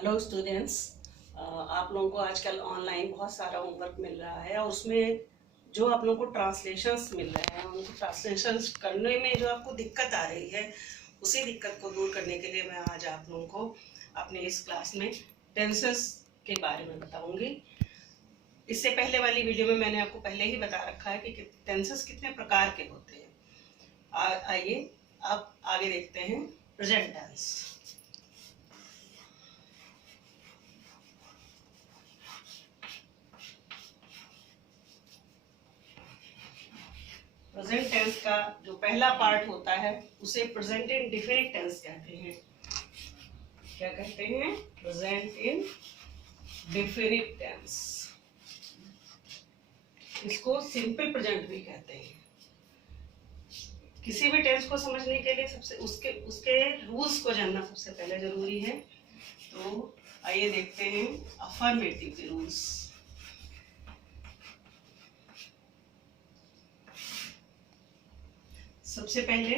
Hello students, आप लोगों को आजकल ऑनलाइन बहुत सारा होमवर्क मिल रहा है और उसमें जो आप लोगों को ट्रांसलेशंस मिल रहे हैं उनको ट्रांसलेशंस करने में जो आपको दिक्कत आ रही है उसी दिक्कत को दूर करने के लिए मैं आज आप लोगों को अपने इस क्लास में टेंसेस के बारे में बताऊंगी। इससे पहले वाली वीडियो में मैंने आपको पहले ही बता रखा है कि टेंसेस कितने प्रकार के होते हैं। आइए अब आगे देखते हैं प्रेजेंट टेंस। प्रेजेंट टेंस का जो पहला पार्ट होता है उसे प्रेजेंट इंडेफिनिट टेंस कहते हैं। क्या कहते हैं? Present indefinite tense. इसको सिंपल प्रेजेंट भी कहते हैं। किसी भी टेंस को समझने के लिए सबसे उसके रूल्स को जानना सबसे पहले जरूरी है। तो आइए देखते हैं अफर्मेटिव के रूल्स। सबसे पहले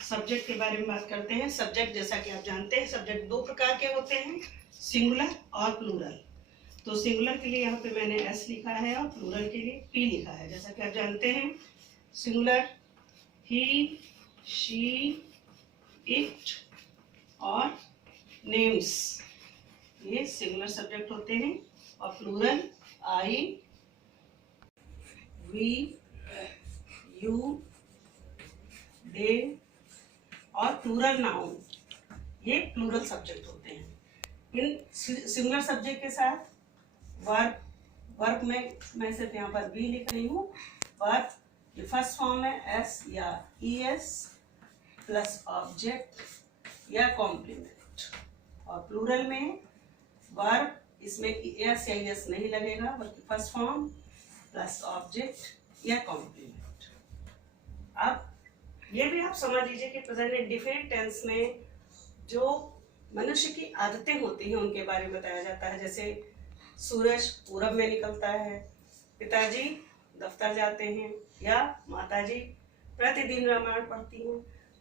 सब्जेक्ट के बारे में बात करते हैं। सब्जेक्ट, जैसा कि आप जानते हैं, सब्जेक्ट दो प्रकार के होते हैं, सिंगुलर और प्लूरल। तो सिंगुलर के लिए यहाँ पे मैंने एस लिखा है और प्लूरल के लिए पी लिखा है। जैसा कि आप जानते हैं, सिंगुलर ही, शी, इट और नेम्स, ये सिंगुलर सब्जेक्ट होते हैं। और प्लूरल आई, वी, यू, दे और प्लूरल नाउन, ये प्लूरल सब्जेक्ट होते हैं। इन सिंगुलर सब्जेक्ट के साथ वर्ब में मैं सिर्फ यहाँ पर बी लिख रही हूँ। वर्ब जो फर्स्ट फॉर्म है एस या ईएस प्लस ऑब्जेक्ट या कॉम्प्लीमेंट। और प्लूरल में वर्ब, इसमें एस या ईएस नहीं लगेगा बल्कि फर्स्ट फॉर्म प्लस ऑब्जेक्ट या कॉम्प्लीमेंट। अब ये भी आप समझ लीजिए कि प्रेजेंट इंडेफिनिट टेंस में जो मनुष्य की आदतें होती हैं उनके बारे में बताया जाता है। जैसे सूरज पूरब में निकलता है, पिताजी दफ्तर जाते हैं या माताजी प्रतिदिन रामायण पढ़ती हैं।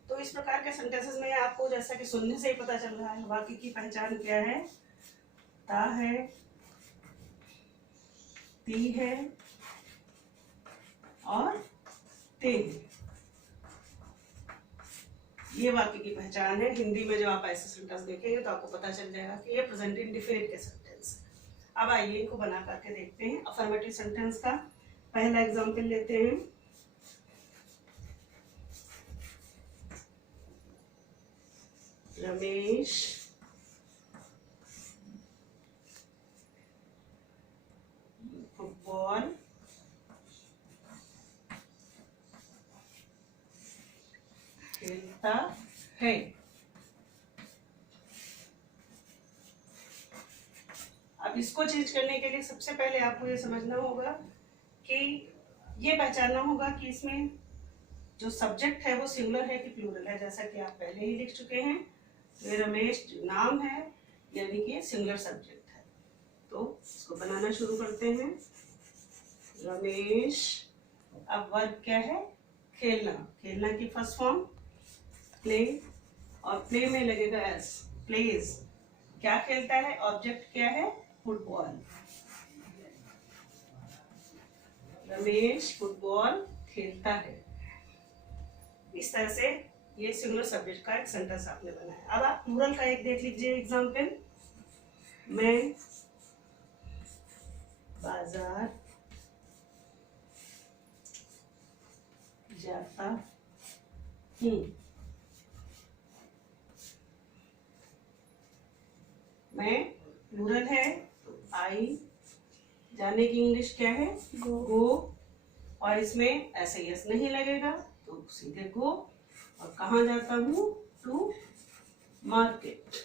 तो इस प्रकार के सेंटेंसेस में आपको जैसा कि सुनने से ही पता चल रहा है वाक्य की पहचान क्या है। ता है, ती है और ते है, ये वाक्य की पहचान है। हिंदी में जब आप ऐसे सेंटेंस देखेंगे तो आपको पता चल जाएगा कि ये प्रेजेंट इंडेफिनिट के सेंटेंस है। अब आइए इनको बना करके देखते हैं। अफर्मेटिव सेंटेंस का पहला एग्जांपल लेते हैं। रमेश फुटबॉल खेलता है। अब इसको चेंज करने के लिए सबसे पहले आपको ये समझना होगा कि ये पहचानना होगा कि इसमें जो सब्जेक्ट है वो सिंगुलर है कि प्लूरल है। जैसा कि आप पहले ही लिख चुके हैं, ये रमेश जो नाम है यानी कि सिंगुलर सब्जेक्ट है। तो इसको बनाना शुरू करते हैं। रमेश, अब वर्ब क्या है? खेलना। खेलना की फर्स्ट फॉर्म प्ले और प्ले में लगेगा एस, प्लेज। क्या खेलता है? ऑब्जेक्ट क्या है? फुटबॉल। रमेश फुटबॉल खेलता है। इस तरह से ये सिंगुलर सब्जेक्ट का एक सेंटेंस आपने बनाया। अब आप प्लूरल का एक देख लीजिए एग्जांपल। मैं बाजार जाता हूँ। मैं प्लूरल है तो आई, जाने की इंग्लिश क्या है? गो। और इसमें ऐसे यस नहीं लगेगा तो सीधे गो। और कहाँ जाता हूँ? To market.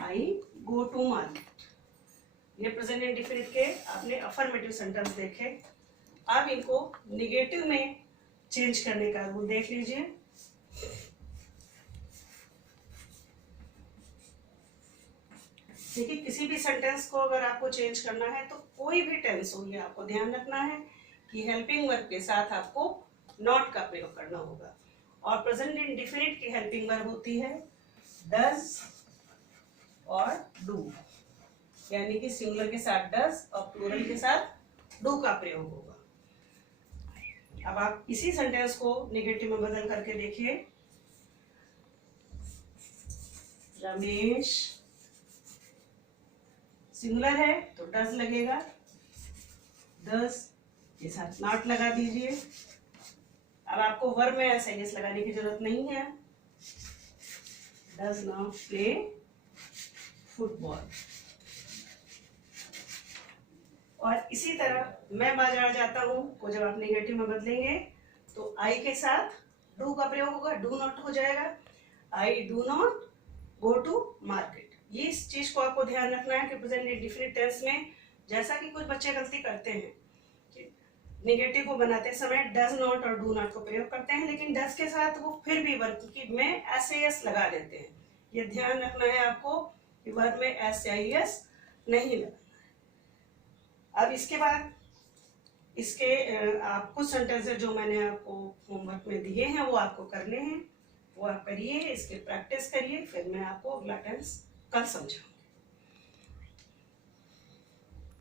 I go to market. ये प्रेजेंट इंडेफिनिट के आपने अफर्मेटिव सेंटेंस देखे। अब इनको निगेटिव में चेंज करने का रूल देख लीजिए। देखिए, किसी भी सेंटेंस को अगर आपको चेंज करना है तो कोई भी टेंस हो, ये आपको ध्यान रखना है कि हेल्पिंग वर्ब के साथ आपको नॉट का प्रयोग करना होगा। और प्रेजेंट इंडेफिनिट की हेल्पिंग वर्ब होती है डज, यानी कि सिंगुलर के साथ डस और प्लूरल के साथ डू का प्रयोग होगा। अब आप इसी सेंटेंस को नेगेटिव में बदल करके देखिए। रमेश सिंगुलर है तो डस लगेगा, डस के साथ नॉट लगा दीजिए। अब आपको वर्ब में एस लगाने की जरूरत नहीं है। Does not play football. और इसी तरह मैं बाजार जाता हूं को जब आप नेगेटिव में बदलेंगे तो आई के साथ डू का प्रयोग होगा, डू नॉट हो जाएगा। I do not go to market. ये इस चीज को आपको ध्यान रखना है कि प्रेजेंट इंडेफिनिट टेंस में जैसा कि कुछ बच्चे गलती करते हैं, नेगेटिव को बनाते समय डज नॉट और डू नॉट को प्रयोग करते हैं, लेकिन डज के साथ वो फिर भी वर्ब की में एस लगा देते हैं। ये ध्यान रखना है आपको कि वर्ब में एस नहीं लगाना है। अब इसके बाद इसके आप कुछ सेंटेंसेस जो मैंने आपको होमवर्क में दिए हैं वो आपको करने हैं, वो आप करिए, इसके प्रैक्टिस करिए, फिर मैं आपको अगला टेंस कल समझाऊंगी।